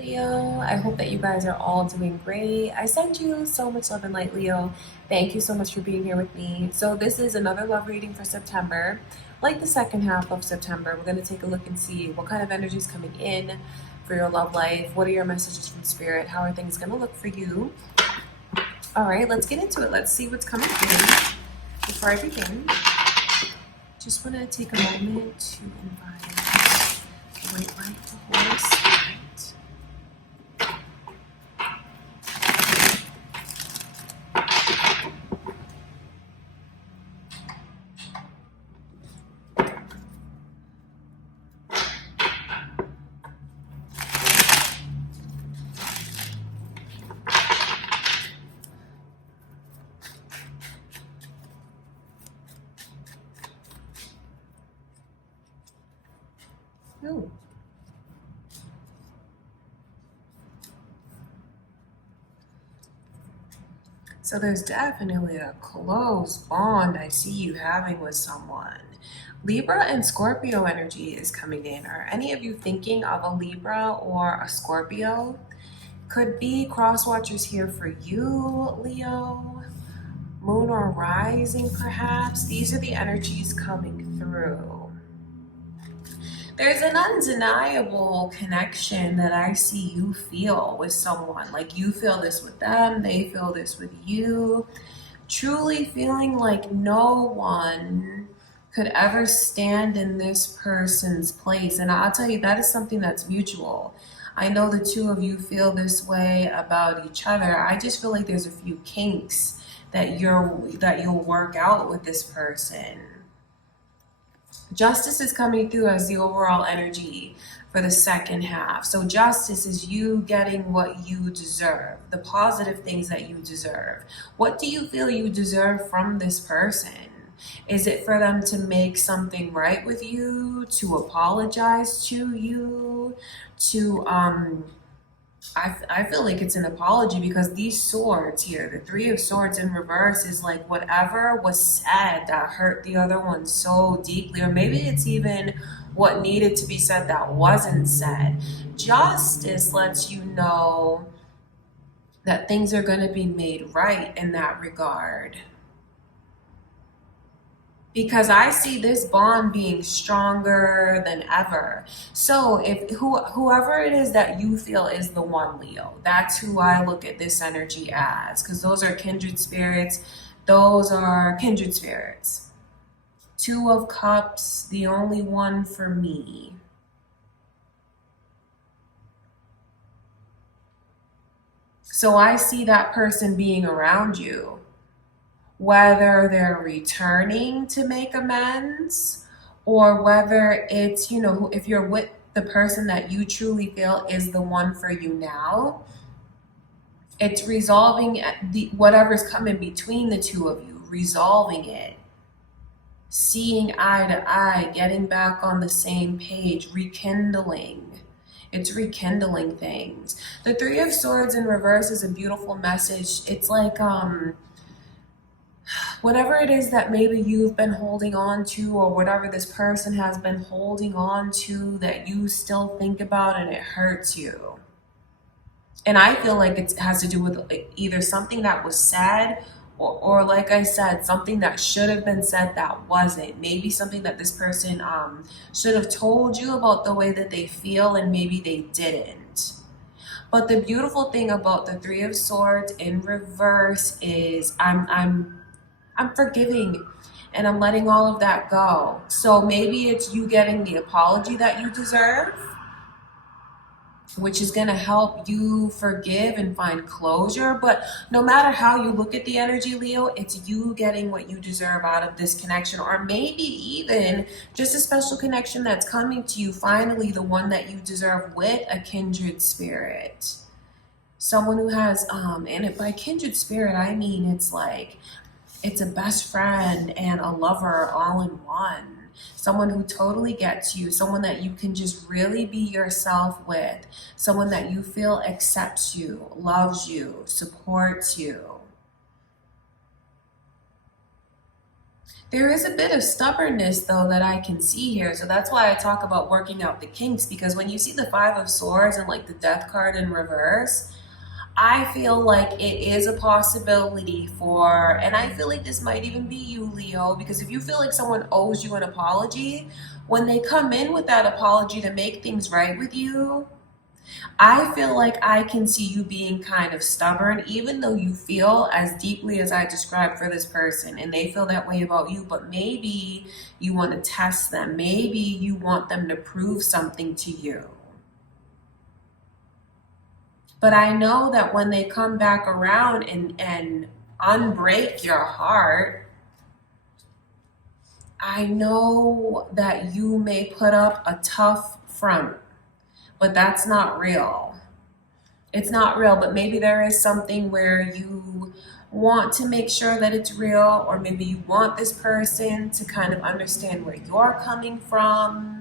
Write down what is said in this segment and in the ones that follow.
Leo. I hope that you guys are all doing great. I send you so much love and light, Leo. Thank you so much for being here with me. So this is another love reading for September. Like the second half of September, we're going to take a look and see what kind of energy is coming in for your love life. What are your messages from Spirit? How are things going to look for you? All right, let's get into it. Let's see what's coming through. Before I begin, just want to take a moment to invite the white light, the Holy Spirit. Ooh. So there's definitely a close bond I see you having with someone. Libra and Scorpio energy is coming in. Are any of you thinking of a Libra or a Scorpio? Could be cross watchers here for you, Leo. Moon or rising, perhaps. These are the energies coming through. There's an undeniable connection that I see you feel with someone. Like you feel this with them, they feel this with you. Truly feeling like no one could ever stand in this person's place. And I'll tell you, that is something that's mutual. I know the two of you feel this way about each other. I just feel like there's a few kinks that you'll work out with this person. Justice is coming through as the overall energy for the second half. So justice is you getting what you deserve, the positive things that you deserve. What do you feel you deserve from this person? Is it for them to make something right with you, to apologize to you, to I feel like it's an apology, because these swords here, the Three of Swords in reverse, is like whatever was said that hurt the other one so deeply, or maybe it's even what needed to be said that wasn't said. Justice lets you know that things are going to be made right in that regard. Because I see this bond being stronger than ever. So if whoever it is that you feel is the one, Leo, that's who I look at this energy as, because those are kindred spirits. Those are kindred spirits. Two of Cups, the only one for me. So I see that person being around you. Whether they're returning to make amends, or whether it's, if you're with the person that you truly feel is the one for you now, it's resolving whatever's coming between the two of you, resolving it, seeing eye to eye, getting back on the same page, rekindling. It's rekindling things. The Three of Swords in reverse is a beautiful message. It's like, whatever it is that maybe you've been holding on to, or whatever this person has been holding on to that you still think about and it hurts you. And I feel like it has to do with either something that was said, or like I said, something that should have been said that wasn't. Maybe something that this person should have told you about the way that they feel, and maybe they didn't. But the beautiful thing about the Three of Swords in reverse is I'm forgiving, and I'm letting all of that go. So maybe it's you getting the apology that you deserve, which is going to help you forgive and find closure. But no matter how you look at the energy, Leo, it's you getting what you deserve out of this connection, or maybe even just a special connection that's coming to you, finally the one that you deserve with a kindred spirit. Someone who has, and by kindred spirit, I mean it's like, it's a best friend and a lover all in one. Someone who totally gets you, someone that you can just really be yourself with, someone that you feel accepts you, loves you, supports you. There is a bit of stubbornness though that I can see here. So that's why I talk about working out the kinks, because when you see the Five of Swords and like the Death card in reverse, I feel like it is a possibility for, and I feel like this might even be you, Leo, because if you feel like someone owes you an apology, when they come in with that apology to make things right with you, I feel like I can see you being kind of stubborn, even though you feel as deeply as I described for this person, and they feel that way about you, but maybe you want to test them. Maybe you want them to prove something to you. But I know that when they come back around and unbreak your heart, I know that you may put up a tough front, but that's not real. It's not real, but maybe there is something where you want to make sure that it's real, or maybe you want this person to kind of understand where you're coming from.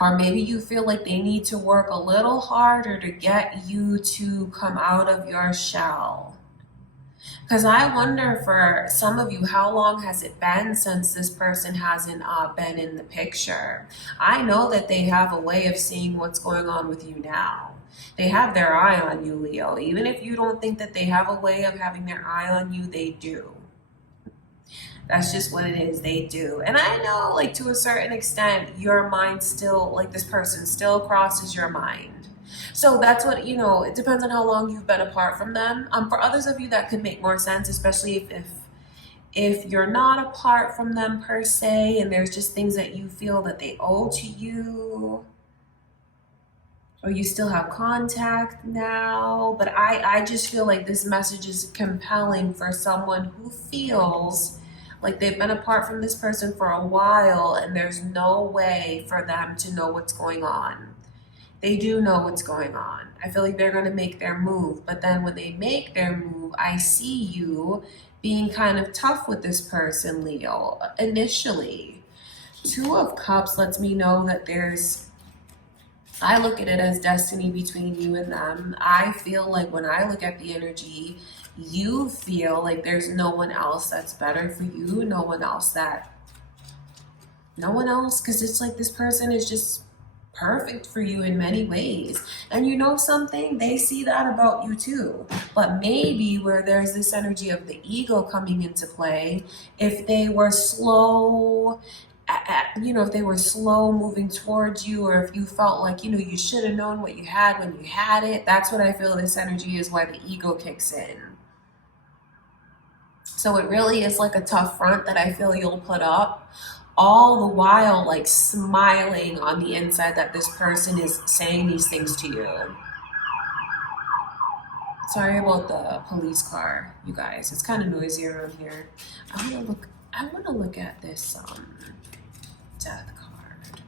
Or maybe you feel like they need to work a little harder to get you to come out of your shell. Because I wonder for some of you, how long has it been since this person hasn't been in the picture? I know that they have a way of seeing what's going on with you now. They have their eye on you, Leo. Even if you don't think that they have a way of having their eye on you, they do. That's just what it is. They do. And I know, like, to a certain extent, your mind still, like, this person still crosses your mind. So that's what, it depends on how long you've been apart from them. For others of you, that could make more sense, especially if you're not apart from them per se, and there's just things that you feel that they owe to you, or you still have contact now. But I just feel like this message is compelling for someone who feels like they've been apart from this person for a while and there's no way for them to know what's going on. They do know what's going on. I feel like they're going to make their move. But then when they make their move, I see you being kind of tough with this person, Leo, initially. Two of Cups lets me know that I look at it as destiny between you and them. I feel like when I look at the energy, you feel like there's no one else that's better for you, no one else, because it's like this person is just perfect for you in many ways. And you know something? They see that about you too. But maybe where there's this energy of the ego coming into play, if they were slow, if they were slow moving towards you, or if you felt like, you should have known what you had when you had it, that's what I feel this energy is, why the ego kicks in. So it really is like a tough front that I feel you'll put up, all the while like smiling on the inside that this person is saying these things to you. Sorry about the police car, you guys. It's kind of noisy around here. I want to look at this death card.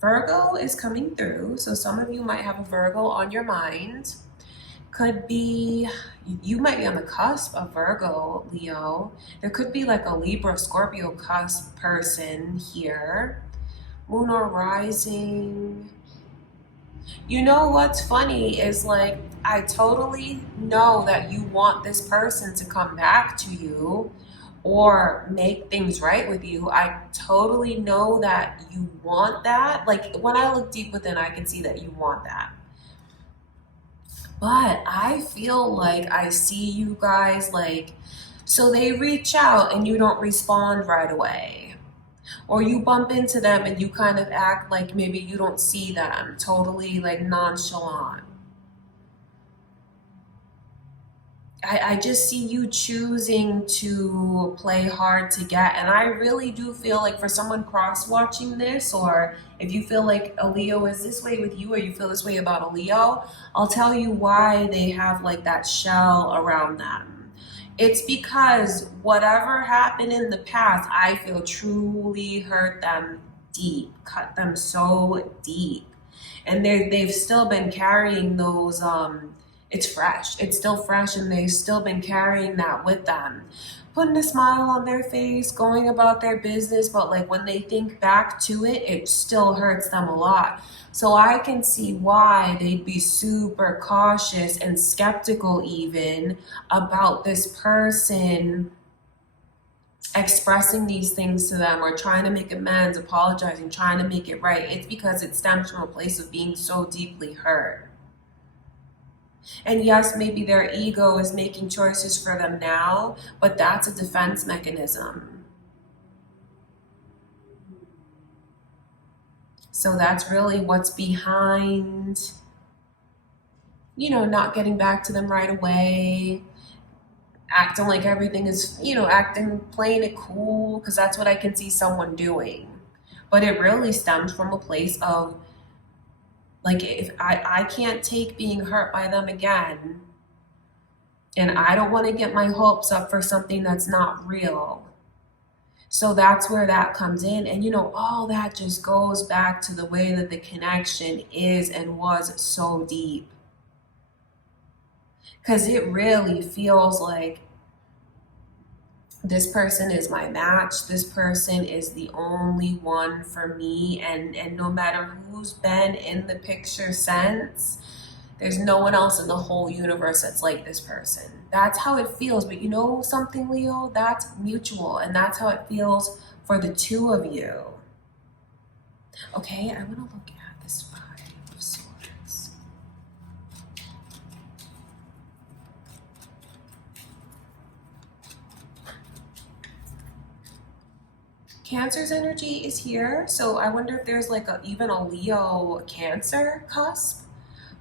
Virgo is coming through, so some of you might have a Virgo on your mind. Could be, you might be on the cusp of Virgo, Leo. There could be like a Libra, Scorpio cusp person here. Moon or rising. You know what's funny is, like, I totally know that you want this person to come back to you or make things right with you. I totally know that you want that. Like, when I look deep within, I can see that you want that. But I feel like I see you guys, like, so they reach out and you don't respond right away. Or you bump into them and you kind of act like maybe you don't see them, totally like nonchalant. I just see you choosing to play hard to get. And I really do feel like for someone cross-watching this, or if you feel like a Leo is this way with you, or you feel this way about a Leo, I'll tell you why they have like that shell around them. It's because whatever happened in the past, I feel truly hurt them deep, cut them so deep. And they've still been carrying those, it's fresh. It's still fresh, and they've still been carrying that with them. putting a smile on their face, going about their business, but like when they think back to it, it still hurts them a lot. So I can see why they'd be super cautious and skeptical even about this person expressing these things to them or trying to make amends, apologizing, trying to make it right. It's because it stems from a place of being so deeply hurt. And yes, maybe their ego is making choices for them now, but that's a defense mechanism. So that's really what's behind, not getting back to them right away, acting like everything is, playing it cool, because that's what I can see someone doing. But it really stems from a place of, like, if I can't take being hurt by them again, and I don't want to get my hopes up for something that's not real. So that's where that comes in. And, all that just goes back to the way that the connection is and was so deep. Because it really feels like this person is my match. This person is the only one for me. And no matter who's been in the picture since, there's no one else in the whole universe that's like this person. That's how it feels. But you know something, Leo? That's mutual. And that's how it feels for the two of you. Okay, I want to look at this Five of Swords. Cancer's energy is here. So I wonder if there's like even a Leo Cancer cusp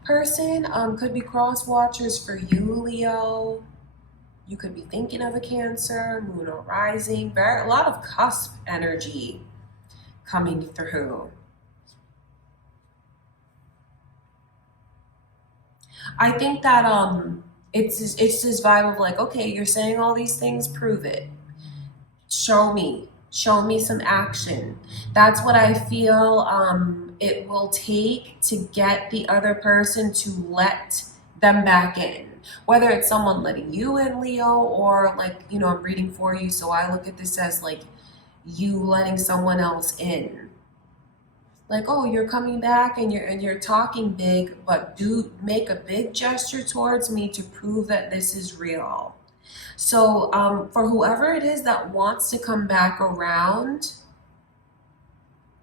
person. Could be cross watchers for you, Leo. You could be thinking of a Cancer, moon or rising. A lot of cusp energy coming through. I think that it's this vibe of like, okay, you're saying all these things, prove it. Show me some action. That's what I feel it will take to get the other person to let them back in. Whether it's someone letting you in, Leo, or like, I'm reading for you, so I look at this as like you letting someone else in. Like, oh, you're coming back and you're talking big, but do make a big gesture towards me to prove that this is real. So for whoever it is that wants to come back around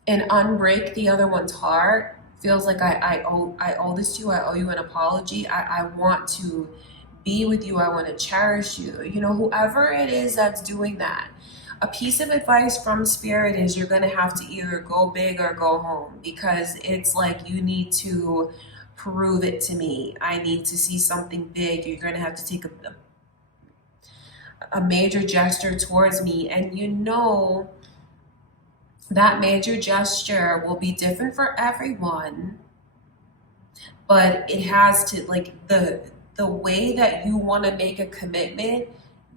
and unbreak the other one's heart, feels like I owe this to you. I owe you an apology. I want to be with you. I want to cherish you. Whoever it is that's doing that, a piece of advice from Spirit is you're going to have to either go big or go home, because it's like you need to prove it to me. I need to see something big. You're going to have to take a major gesture towards me, and that major gesture will be different for everyone, but it has to, like, the way that you want to make a commitment,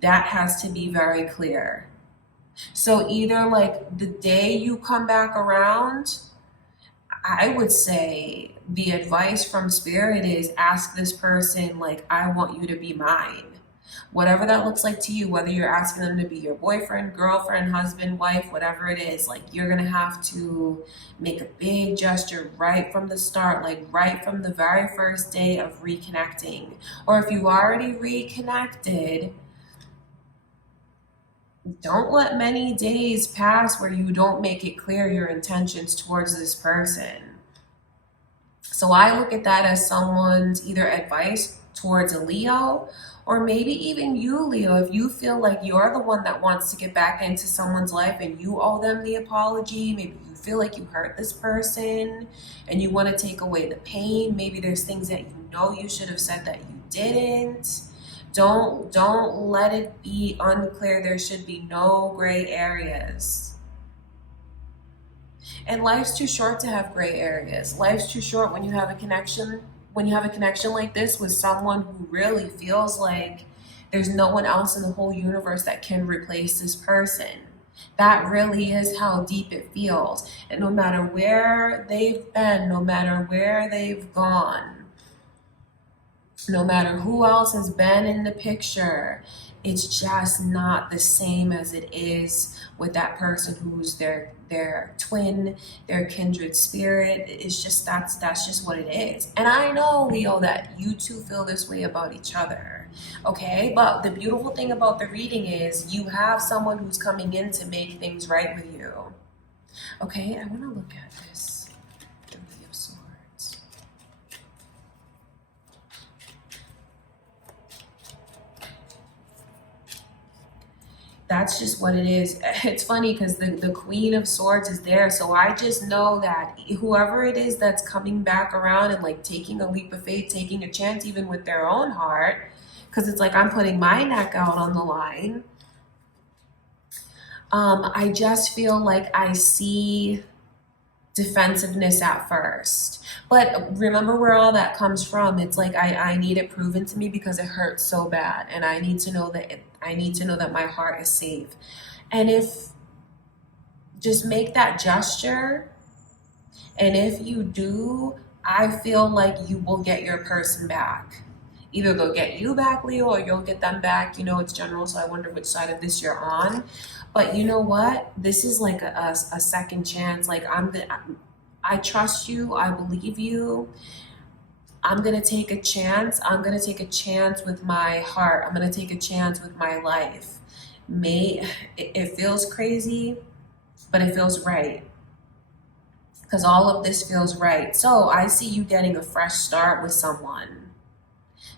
that has to be very clear. So either like the day you come back around, I would say the advice from Spirit is ask this person, like, I want you to be mine. Whatever that looks like to you, whether you're asking them to be your boyfriend, girlfriend, husband, wife, whatever it is, like, you're going to have to make a big gesture right from the start, like right from the very first day of reconnecting. Or if you've already reconnected, don't let many days pass where you don't make it clear your intentions towards this person. So I look at that as someone's either advice towards a Leo, or maybe even you, Leo, if you feel like you're the one that wants to get back into someone's life and you owe them the apology. Maybe you feel like you hurt this person and you want to take away the pain. Maybe there's things that you should have said that you didn't. Don't let it be unclear. There should be no gray areas. And life's too short to have gray areas. Life's too short when you have a connection. When you have a connection like this with someone who really feels like there's no one else in the whole universe that can replace this person. That really is how deep it feels. And no matter where they've been, no matter where they've gone, No matter who else has been in the picture, it's just not the same as it is with that person who's their twin, their kindred spirit. It's just that's just what it is. And I know, Leo, that you two feel this way about each other. Okay, but the beautiful thing about the reading is you have someone who's coming in to make things right with you. Okay, I want to look at this Three of Swords. That's just what it is. It's funny because the Queen of Swords is there. So I just know that whoever it is that's coming back around and like taking a leap of faith, taking a chance even with their own heart, because it's like I'm putting my neck out on the line. I just feel like I see defensiveness at first. But remember where all that comes from. It's like I need it proven to me because it hurts so bad, and I need to know that my heart is safe. And if just make that gesture, and if you do, I feel like you will get your person back. Either they'll get you back, Leo, or you'll get them back. You know, it's general, so I wonder which side of this you're on. But you know what? This is like a second chance. Like I trust you. I believe you. I'm going to take a chance. I'm going to take a chance with my heart. I'm going to take a chance with my life. It feels crazy, but it feels right. Because all of this feels right. So I see you getting a fresh start with someone.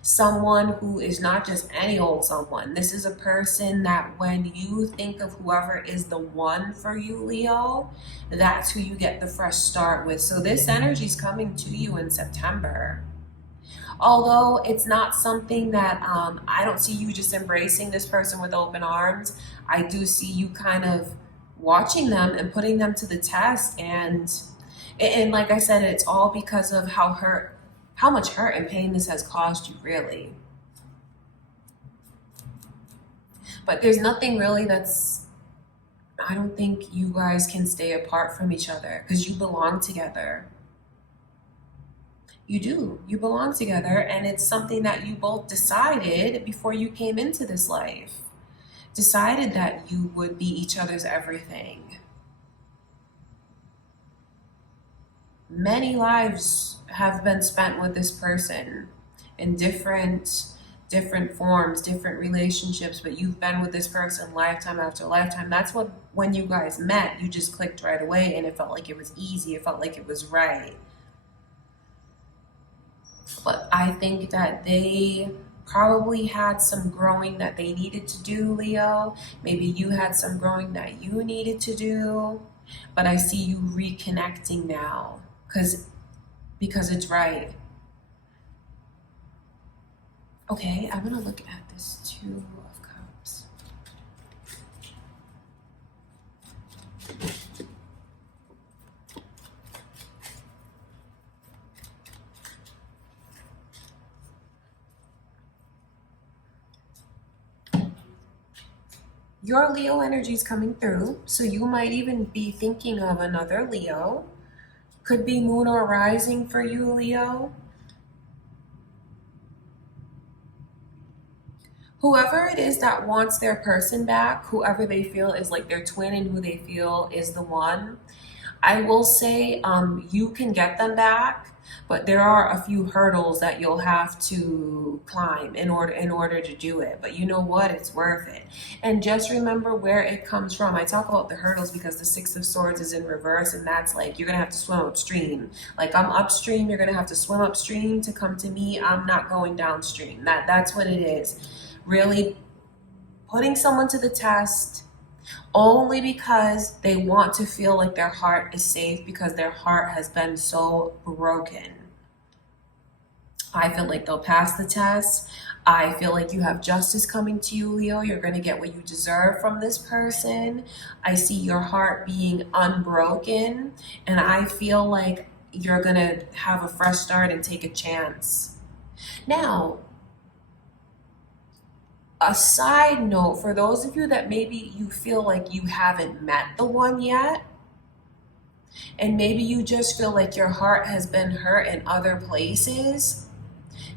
Someone who is not just any old someone. This is a person that when you think of whoever is the one for you, Leo, that's who you get the fresh start with. So this energy is coming to you in September. Although it's not something that I don't see you just embracing this person with open arms. I do see you kind of watching them and putting them to the test. And like I said, it's all because of how much hurt and pain this has caused you, really. But there's nothing really I don't think you guys can stay apart from each other because you belong together. You do. You belong together, and it's something that you both decided before you came into this life. Decided that you would be each other's everything. Many lives have been spent with this person in different forms, different relationships, but you've been with this person lifetime after lifetime. That's when you guys met, you just clicked right away, and it felt like it was easy. It felt like it was right. But I think that they probably had some growing that they needed to do, Leo. Maybe you had some growing that you needed to do. But I see you reconnecting now because it's right. Okay, I'm gonna look at this Two of Cups. Your Leo energy is coming through, so you might even be thinking of another Leo. Could be moon or rising for you, Leo. Whoever it is that wants their person back, whoever they feel is like their twin and who they feel is the one, I will say you can get them back, but there are a few hurdles that you'll have to climb in order to do it. But you know what? It's worth it. And just remember where it comes from. I talk about the hurdles because the Six of Swords is in reverse, and that's like you're going to have to swim upstream. Like I'm upstream, you're going to have to swim upstream to come to me. I'm not going downstream. That's what it is. Really putting someone to the test only because they want to feel like their heart is safe because their heart has been so broken. I feel like they'll pass the test. I feel like you have justice coming to you, Leo. You're going to get what you deserve from this person. I see your heart being unbroken, and I feel like you're going to have a fresh start and take a chance. Now, a side note, for those of you that maybe you feel like you haven't met the one yet, and maybe you just feel like your heart has been hurt in other places,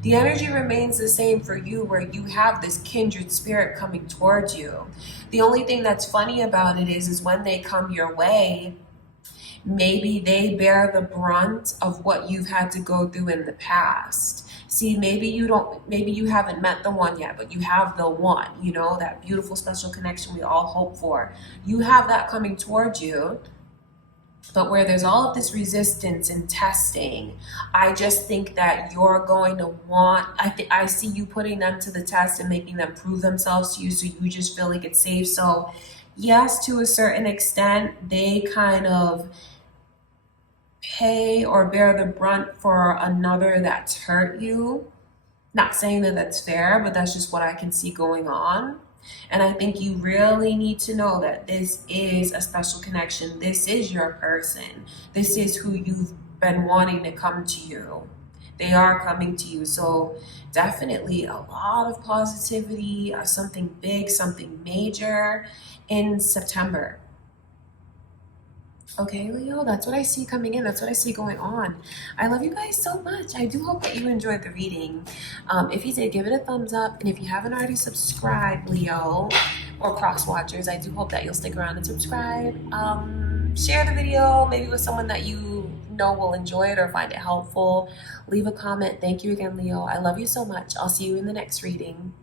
The energy remains the same for you, where you have this kindred spirit coming towards you. The only thing that's funny about it is when they come your way, maybe they bear the brunt of what you've had to go through in the past. See, maybe you haven't met the one yet, but you have the one, you know, that beautiful special connection we all hope for. You have that coming towards you. But where there's all of this resistance and testing, I just think that you're going to want, I see you putting them to the test and making them prove themselves to you, so you just feel like it's safe. So yes, to a certain extent, they kind of pay or bear the brunt for another that's hurt you. Not saying that that's fair, but that's just what I can see going on. And I think you really need to know that this is a special connection. This is your person. This is who you've been wanting to come to you. They are coming to you. So definitely a lot of positivity, something big, something major in September. Okay, Leo, that's what I see coming in. That's what I see going on. I love you guys so much. I do hope that you enjoyed the reading. If you did, give it a thumbs up. And if you haven't already subscribed, Leo, or cross watchers, I do hope that you'll stick around and subscribe. Share the video, maybe with someone that you know will enjoy it or find it helpful. Leave a comment. Thank you again, Leo. I love you so much. I'll see you in the next reading.